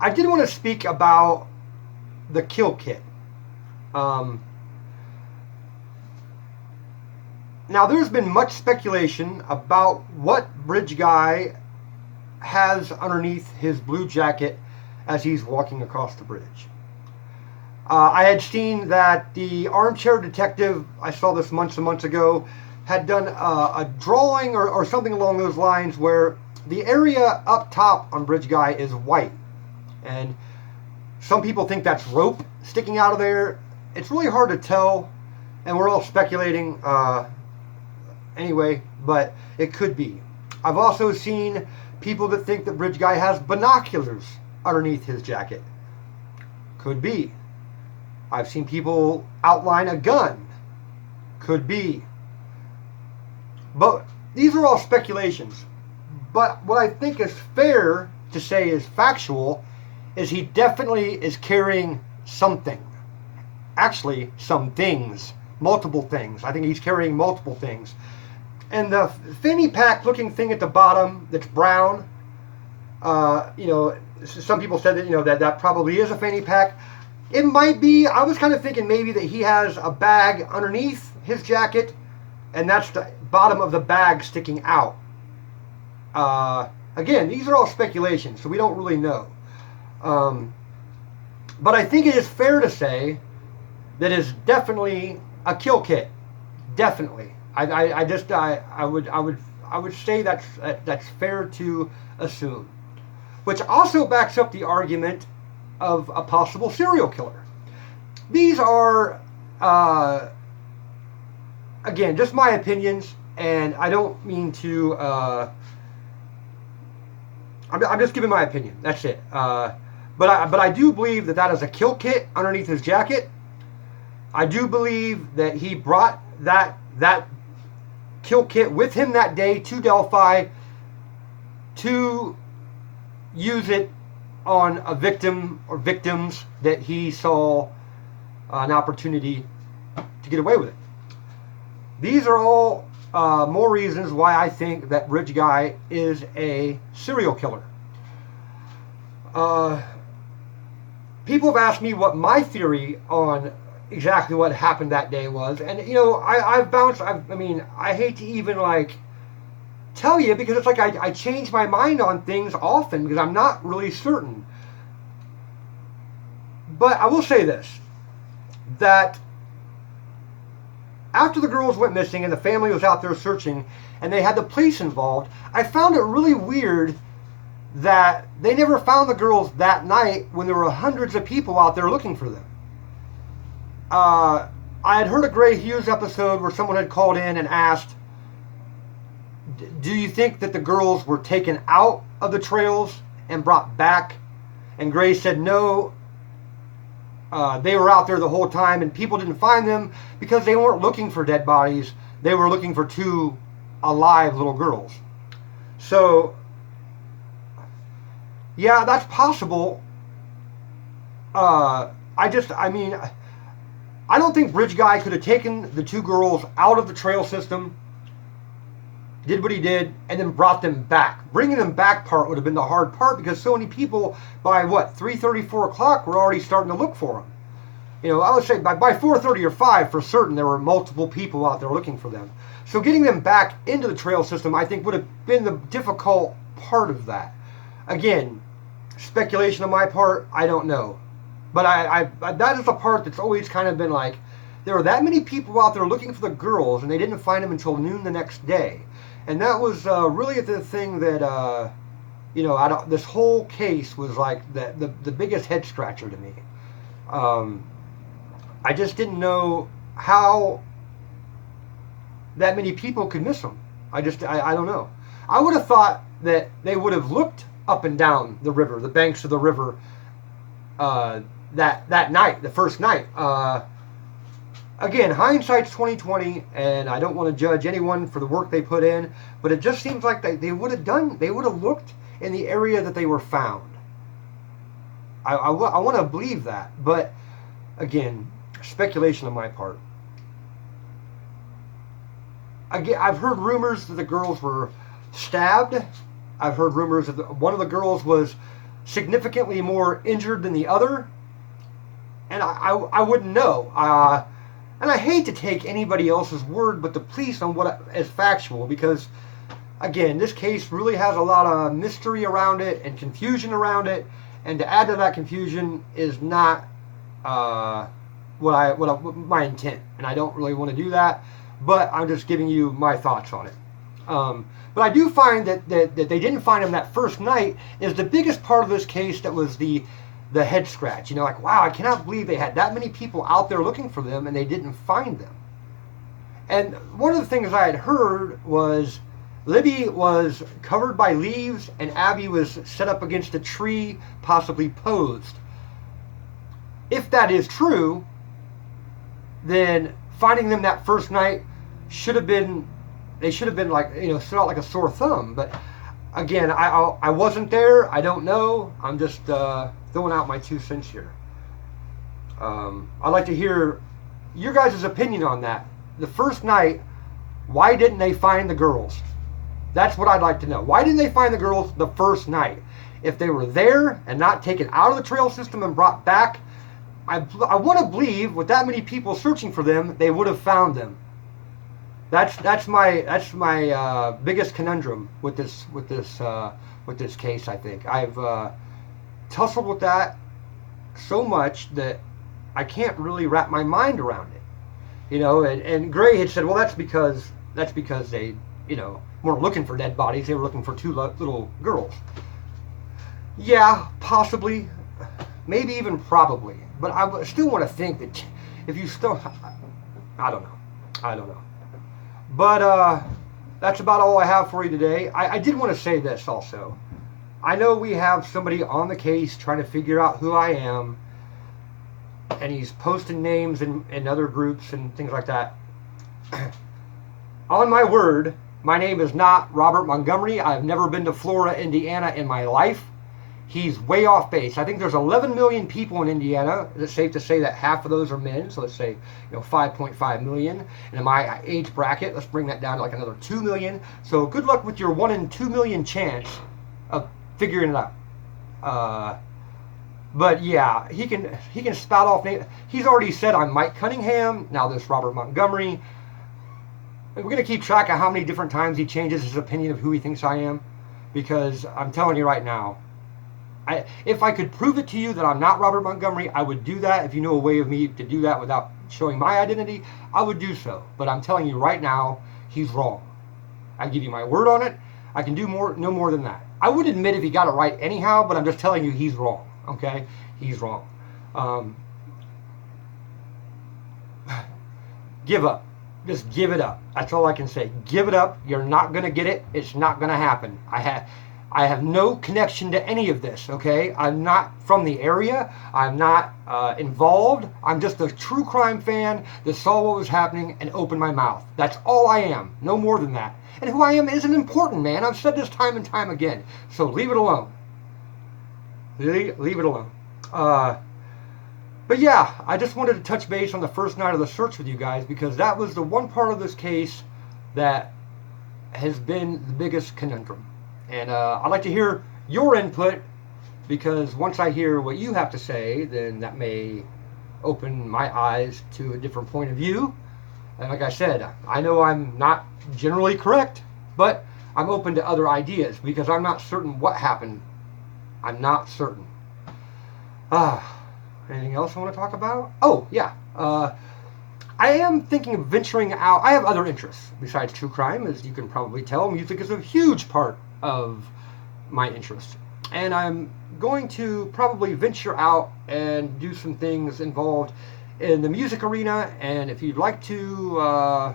I did want to speak about the kill kit. Um, Now, there's been much speculation about what Bridge Guy has underneath his blue jacket as he's walking across the bridge. I had seen that the armchair detective, I saw this months and months ago, had done a drawing or something along those lines where the area up top on Bridge Guy is white. And some people think that's rope sticking out of there. It's really hard to tell, and we're all speculating anyway, but it could be. I've also seen people that think that Bridge Guy has binoculars underneath his jacket. Could be. I've seen people outline a gun. Could be. But these are all speculations. But what I think is fair to say is factual is he definitely is carrying something. Actually, some things. Multiple things. I think he's carrying multiple things. And the fanny pack looking thing at the bottom that's brown, some people said that, that probably is a fanny pack. It might be. I was kind of thinking maybe that he has a bag underneath his jacket, and that's the bottom of the bag sticking out. Again, these are all speculations, so we don't really know. But I think it is fair to say that it's definitely a kill kit. Definitely. I would say that's fair to assume. Which also backs up the argument of a possible serial killer. These are, again, just my opinions, and I don't mean to. I'm just giving my opinion. That's it. But I do believe that is a kill kit underneath his jacket. I do believe that he brought that kill kit with him that day to Delphi to use it on a victim or victims that he saw an opportunity to get away with it. These are all more reasons why I think that Bridge Guy is a serial killer. People have asked me what my theory on exactly what happened that day was, and I've bounced. I hate to even tell you, because it's like I change my mind on things often because I'm not really certain. But I will say this, that after the girls went missing and the family was out there searching and they had the police involved, I found it really weird that they never found the girls that night when there were hundreds of people out there looking for them. I had heard a Gray Hughes episode where someone had called in and asked, do you think that the girls were taken out of the trails and brought back? And Gray said no. They were out there the whole time and people didn't find them because they weren't looking for dead bodies. They were looking for two alive little girls. So, yeah, that's possible. I don't think Bridge Guy could have taken the two girls out of the trail system, did what he did, and then brought them back. Bringing them back part would have been the hard part because so many people by 3:30, 4 o'clock were already starting to look for them. I would say by 4:30 or 5 for certain there were multiple people out there looking for them. So getting them back into the trail system I think would have been the difficult part of that. Again, speculation on my part, I don't know. But I that is the part that's always kind of been like, there were that many people out there looking for the girls and they didn't find them until noon the next day. And that was really the thing that, this whole case was like the biggest head scratcher to me. I just didn't know how that many people could miss them. I don't know. I would have thought that they would have looked up and down the river, the banks of the river, that night, the first night. Again, hindsight's 20/20, and I don't want to judge anyone for the work they put in, but it just seems like they would have looked in the area that they were found. I want to believe that, but again, speculation on my part. Again, I've heard rumors that the girls were stabbed. I've heard rumors that one of the girls was significantly more injured than the other, and I wouldn't know. And I hate to take anybody else's word but the police on what is factual, because again, this case really has a lot of mystery around it and confusion around it, and to add to that confusion is not my intent, and I don't really want to do that. But I'm just giving you my thoughts on it. But I do find that they didn't find him that first night is the biggest part of this case. That was the head scratch. You know, like, wow, I cannot believe they had that many people out there looking for them and they didn't find them. And one of the things I had heard was Libby was covered by leaves and Abby was set up against a tree, possibly posed. If that is true, then finding them that first night should have been like, you know, stood out like a sore thumb. But again, I wasn't there. I don't know. I'm just throwing out my 2 cents here. I'd like to hear your guys' opinion on that. The first night, why didn't they find the girls? That's what I'd like to know. Why didn't they find the girls the first night? If they were there and not taken out of the trail system and brought back, I want to believe with that many people searching for them, they would have found them. That's my biggest conundrum with this case. I think I've tussled with that so much that I can't really wrap my mind around it. You know, and Gray had said, well, that's because they, you know, weren't looking for dead bodies. They were looking for 2 little girls. Yeah, possibly, maybe even probably. But I still want to think that if you still, I don't know. But that's about all I have for you today. I did want to say this also. I know we have somebody on the case trying to figure out who I am, and he's posting names in other groups and things like that. On my word, my name is not Robert Montgomery. I've never been to Florida, Indiana in my life. He's way off base. I think there's 11 million people in Indiana. It's safe to say that half of those are men. So let's say, you know, 5.5 million. And in my age bracket, let's bring that down to like another 2 million. So good luck with your 1 in 2 million chance of figuring it out. But yeah, he can spout off names. He's already said I'm Mike Cunningham. Now this Robert Montgomery. And we're going to keep track of how many different times he changes his opinion of who he thinks I am. Because I'm telling you right now, if I could prove it to you that I'm not Robert Montgomery, I would do that. If you know a way of me to do that without showing my identity, I would do so. But I'm telling you right now, he's wrong. I give you my word on it. I can do no more than that. I would admit if he got it right anyhow, but I'm just telling you he's wrong. Okay? He's wrong. Give up. Just give it up. That's all I can say. Give it up. You're not going to get it. It's not going to happen. I have no connection to any of this, okay? I'm not from the area. I'm not involved. I'm just a true crime fan that saw what was happening and opened my mouth. That's all I am. No more than that. And who I am isn't important, man. I've said this time and time again. So leave it alone. Leave it alone. But yeah, I just wanted to touch base on the first night of the search with you guys, because that was the one part of this case that has been the biggest conundrum. And I'd like to hear your input, because once I hear what you have to say, then that may open my eyes to a different point of view. And like I said, I know I'm not generally correct, but I'm open to other ideas, because I'm not certain what happened. I'm not certain. Anything else I want to talk about? Oh, yeah. I am thinking of venturing out. I have other interests besides true crime, as you can probably tell. Music is a huge part of my interest, and I'm going to probably venture out and do some things involved in the music arena. And if you'd like to let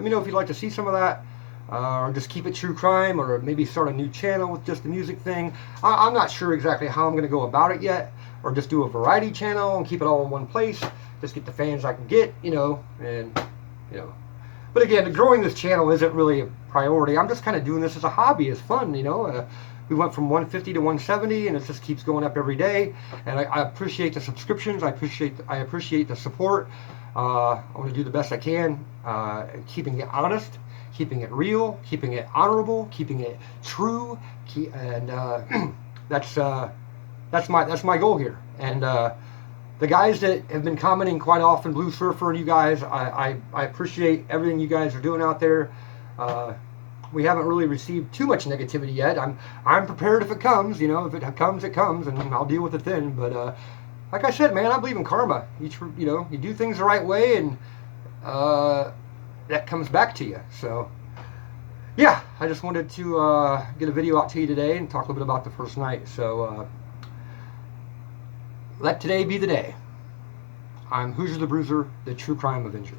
me know if you'd like to see some of that, or just keep it true crime, or maybe start a new channel with just the music thing. I'm not sure exactly how I'm going to go about it yet, or just do a variety channel and keep it all in one place, just get the fans I can get, you know. And you know, but again, growing this channel isn't really a priority. I'm just kind of doing this as a hobby, as fun, you know. We went from 150 to 170, and it just keeps going up every day. And I appreciate the subscriptions. I appreciate the support. I want to do the best I can, keeping it honest, keeping it real, keeping it honorable, keeping it true, and that's That's my goal here. And the guys that have been commenting quite often, Blue Surfer and you guys, I appreciate everything you guys are doing out there. We haven't really received too much negativity yet. I'm prepared if it comes. You know, if it comes, it comes, and I'll deal with it then. But like I said, man, I believe in karma. You do things the right way, and that comes back to you. So yeah, I just wanted to get a video out to you today and talk a little bit about the first night. So let today be the day. I'm Hoosier the Bruiser, the True Crime Avenger.